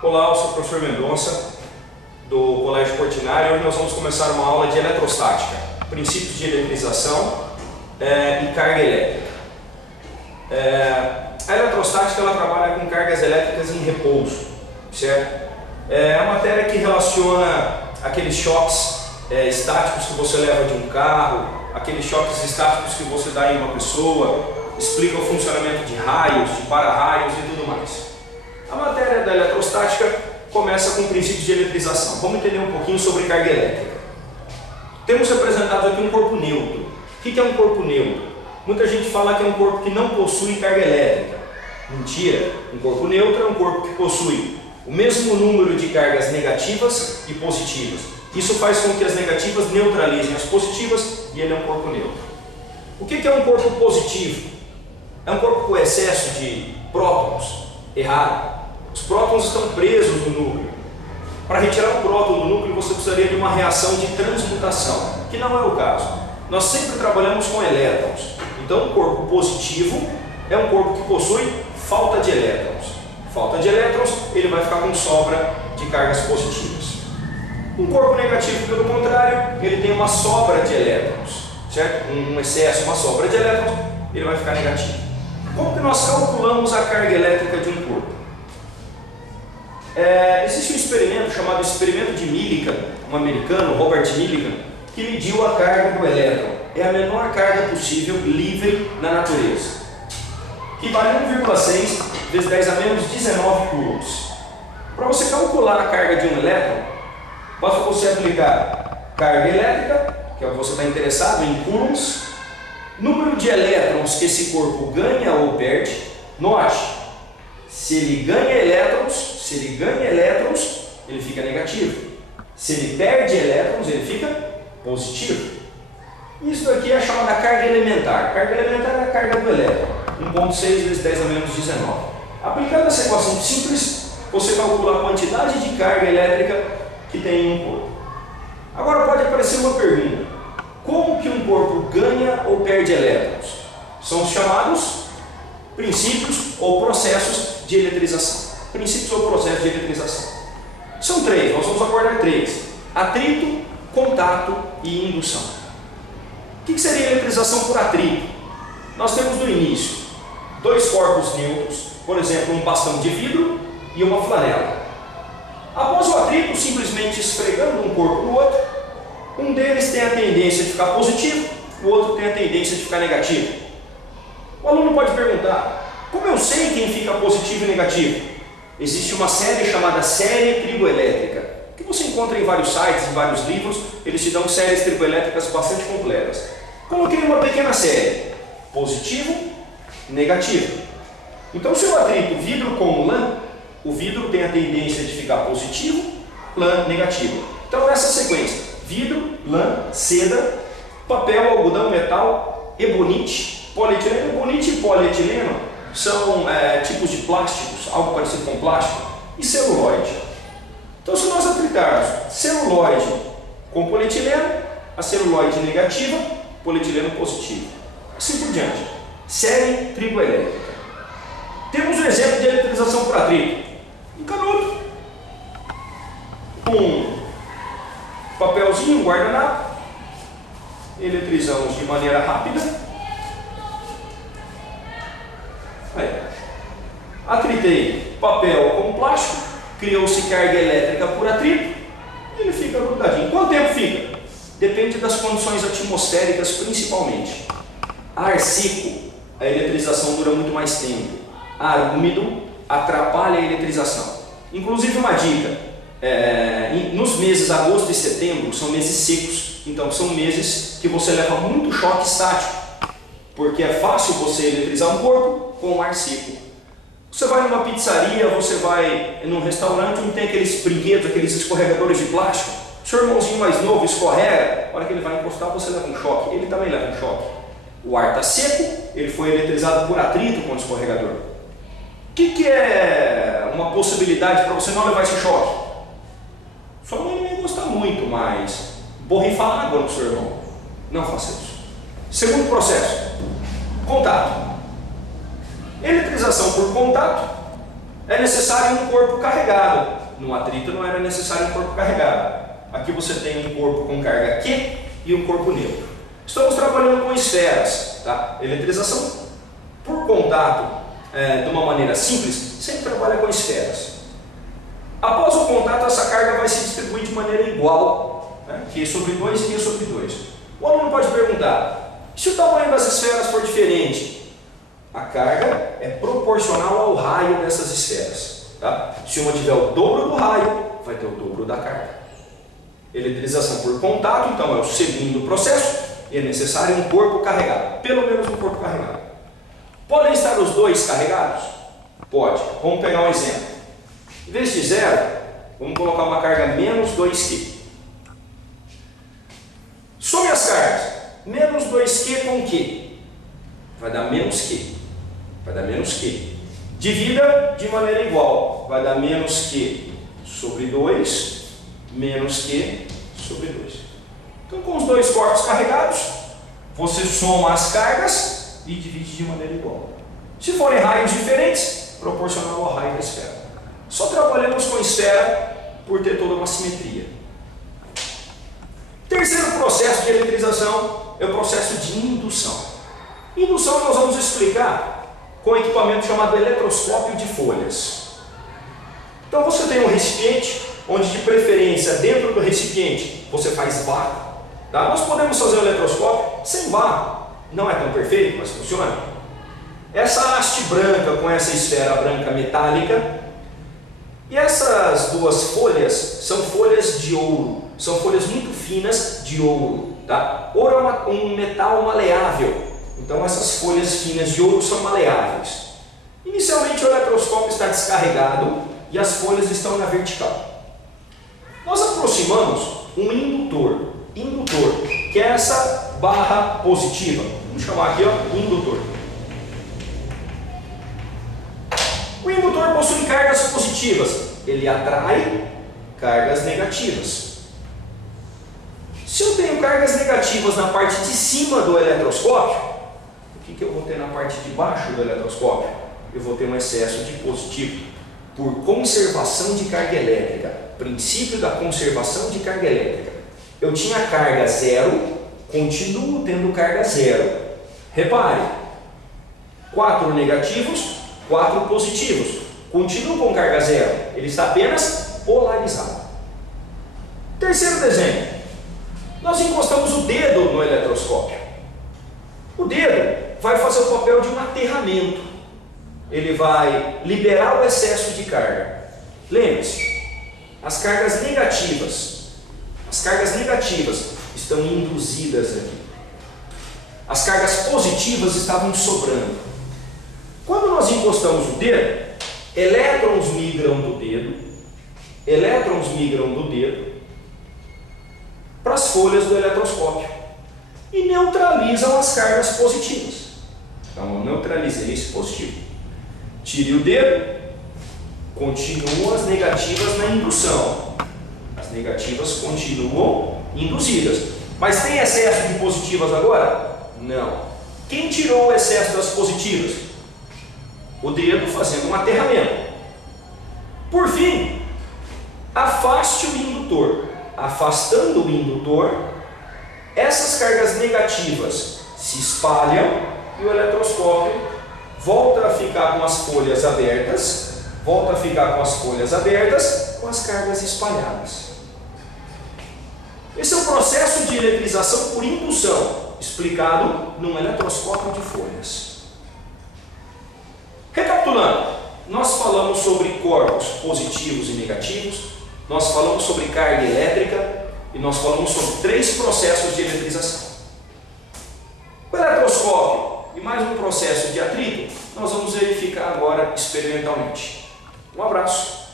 Olá, eu sou o professor Mendonça, do Colégio Portinari. Hoje nós vamos começar uma aula de eletrostática, princípios de eletrização e carga elétrica. A eletrostática ela trabalha com cargas elétricas em repouso, certo? É a matéria que relaciona aqueles choques estáticos que você leva de um carro, aqueles choques estáticos que você dá em uma pessoa, explica o funcionamento de raios, de para-raios e tudo mais. A matéria da eletrostática começa com princípios de eletrização. Vamos entender um pouquinho sobre carga elétrica. Temos representado aqui um corpo neutro. O que é um corpo neutro? Muita gente fala que é um corpo que não possui carga elétrica. Mentira! Um corpo neutro é um corpo que possui o mesmo número de cargas negativas e positivas. Isso faz com que as negativas neutralizem as positivas e ele é um corpo neutro. O que é um corpo positivo? É um corpo com excesso de prótons? Errado. Os prótons estão presos no núcleo. Para retirar o próton do núcleo você precisaria de uma reação de transmutação, que não é o caso. Nós sempre trabalhamos com elétrons. Então um corpo positivo é um corpo que possui falta de elétrons. Falta de elétrons, ele vai ficar com sobra de cargas positivas. Um corpo negativo, pelo contrário, ele tem uma sobra de elétrons, certo? Um excesso, uma sobra de elétrons, ele vai ficar negativo. Como que nós calculamos a carga elétrica de um corpo? Existe um experimento chamado experimento de Millikan, um americano, Robert Millikan, que mediu a carga do elétron. É a menor carga possível livre na natureza, que vale 1,6 vezes 10 a menos 19 coulombs. Para você calcular a carga de um elétron, basta você aplicar carga elétrica, que é o que você está interessado, em coulombs, número de elétrons que esse corpo ganha ou perde. Note, se ele ganha elétrons, ele fica negativo. Se ele perde elétrons, ele fica positivo. Isso daqui é chamada carga elementar. Carga elementar é a carga do elétron, 1,6 vezes 10 a menos 19. Aplicando essa equação simples, você calcula a quantidade de carga elétrica que tem em um corpo. Agora pode aparecer uma pergunta: como que um corpo ganha ou perde elétrons? São os chamados princípios ou processos de eletrização. Princípios ou processos de eletrização. São três, nós vamos abordar três: atrito, contato e indução. O que seria eletrização por atrito? Nós temos no início dois corpos neutros, por exemplo, um bastão de vidro e uma flanela. Após o atrito, simplesmente esfregando um corpo no outro, um deles tem a tendência de ficar positivo, o outro tem a tendência de ficar negativo. O aluno pode perguntar: como eu sei quem fica positivo e negativo? Existe uma série chamada série triboelétrica, que você encontra em vários sites, em vários livros. Eles te dão séries triboelétricas bastante completas. Coloquei uma pequena série: positivo, negativo. Então, se eu atrito vidro com lã, o vidro tem a tendência de ficar positivo, lã negativo. Então, nessa sequência: vidro, lã, seda, papel, algodão, metal, ebonite, polietileno. Ebonite e polietileno são tipos de plásticos, algo parecido com plástico, e celulóide. Então, se nós atritarmos celulóide com polietileno, a celulóide negativa, polietileno positivo. Assim por diante. Série triboelétrica. Temos um exemplo de eletrização por atrito. Um canudo com papelzinho, guardanapo. Eletrizamos de maneira rápida. Aí. Atritei papel com plástico, criou-se carga elétrica por atrito e ele fica grudadinho. Quanto tempo fica? Depende das condições atmosféricas, principalmente. Ar seco, a eletrização dura muito mais tempo. Ar úmido atrapalha a eletrização. Inclusive, uma dica: nos meses agosto e setembro são meses secos, então são meses que você leva muito choque estático, porque é fácil você eletrizar um corpo com ar seco. Você vai numa pizzaria, você vai num restaurante onde tem aqueles brinquedos, aqueles escorregadores de plástico. Seu irmãozinho mais novo escorrega, a hora que ele vai encostar você leva um choque, ele também leva um choque. O ar está seco, ele foi eletrizado por atrito com o escorregador. O que é uma possibilidade para você não levar esse choque? Sua mãe não ia gostar muito, mas borrifar água no seu irmão. Não faça isso. Segundo processo: contato. Eletrização por contato é necessário um corpo carregado. No atrito não era necessário um corpo carregado. Aqui você tem um corpo com carga Q e um corpo neutro. Estamos trabalhando com esferas. Tá? Eletrização por contato, de uma maneira simples, sempre trabalha com esferas. Após o contato, essa carga vai se distribuir de maneira igual, né? Q sobre 2 e Q sobre 2. O aluno pode perguntar, se o tamanho das esferas for diferente, a carga é proporcional ao raio dessas esferas. Tá? Se uma tiver o dobro do raio, vai ter o dobro da carga. Eletrização por contato, então, é o segundo processo e é necessário um corpo carregado, pelo menos um corpo carregado. Podem estar os dois carregados? Pode. Vamos pegar um exemplo. Em vez de 0, vamos colocar uma carga menos 2Q. Some as cargas. Menos 2Q com Q. Vai dar menos Q. Vai dar menos Q. Divida de maneira igual. Vai dar menos Q sobre 2, menos Q sobre 2. Então, com os dois corpos carregados, você soma as cargas e divide de maneira igual. Se forem raios diferentes, proporcional ao raio da esfera. Só trabalhamos com esfera por ter toda uma simetria. Terceiro processo de eletrização é o processo de indução. Indução nós vamos explicar com um equipamento chamado eletroscópio de folhas. Então você tem um recipiente, onde de preferência dentro do recipiente você faz vácuo. Tá? Nós podemos fazer o eletroscópio sem vácuo. Não é tão perfeito, mas funciona. Essa haste branca com essa esfera branca metálica. E essas duas folhas são folhas de ouro. São folhas muito finas de ouro. Tá? Ouro é um metal maleável. Então essas folhas finas de ouro são maleáveis. Inicialmente o eletroscópio está descarregado e as folhas estão na vertical. Nós aproximamos um indutor. Indutor, que é essa barra positiva. Vamos chamar aqui, ó, indutor. O indutor possui cargas positivas. Ele atrai cargas negativas. Se eu tenho cargas negativas na parte de cima do eletroscópio, o que eu vou ter na parte de baixo do eletroscópio? Eu vou ter um excesso de positivo. Por conservação de carga elétrica. Princípio da conservação de carga elétrica. Eu tinha carga 0, continuo tendo carga 0. Repare, 4 negativos, 4 positivos. Continuo com carga 0. Ele está apenas polarizado. Terceiro desenho. Nós encostamos o dedo no eletroscópio. O dedo vai fazer o papel de um aterramento. Ele vai liberar o excesso de carga. Lembre-se, as cargas negativas estão induzidas aqui. As cargas positivas estavam sobrando. Quando nós encostamos o dedo, elétrons migram do dedo para as folhas do eletroscópio e neutralizam as cargas positivas. Então eu neutralizei esse positivo. Tire o dedo, continuam as negativas na indução. As negativas continuam induzidas. Mas tem excesso de positivas agora? Não. Quem tirou o excesso das positivas? O dedo fazendo um aterramento. Por fim, afaste o indutor. Afastando o indutor, essas cargas negativas se espalham e o eletroscópio volta a ficar com as folhas abertas, com as cargas espalhadas. Esse é o processo de eletrização por indução, explicado num eletroscópio de folhas. Recapitulando, nós falamos sobre corpos positivos e negativos, nós falamos sobre carga elétrica e nós falamos sobre 3 processos de eletrização. O eletroscópio e mais um processo de atrito, nós vamos verificar agora experimentalmente. Um abraço.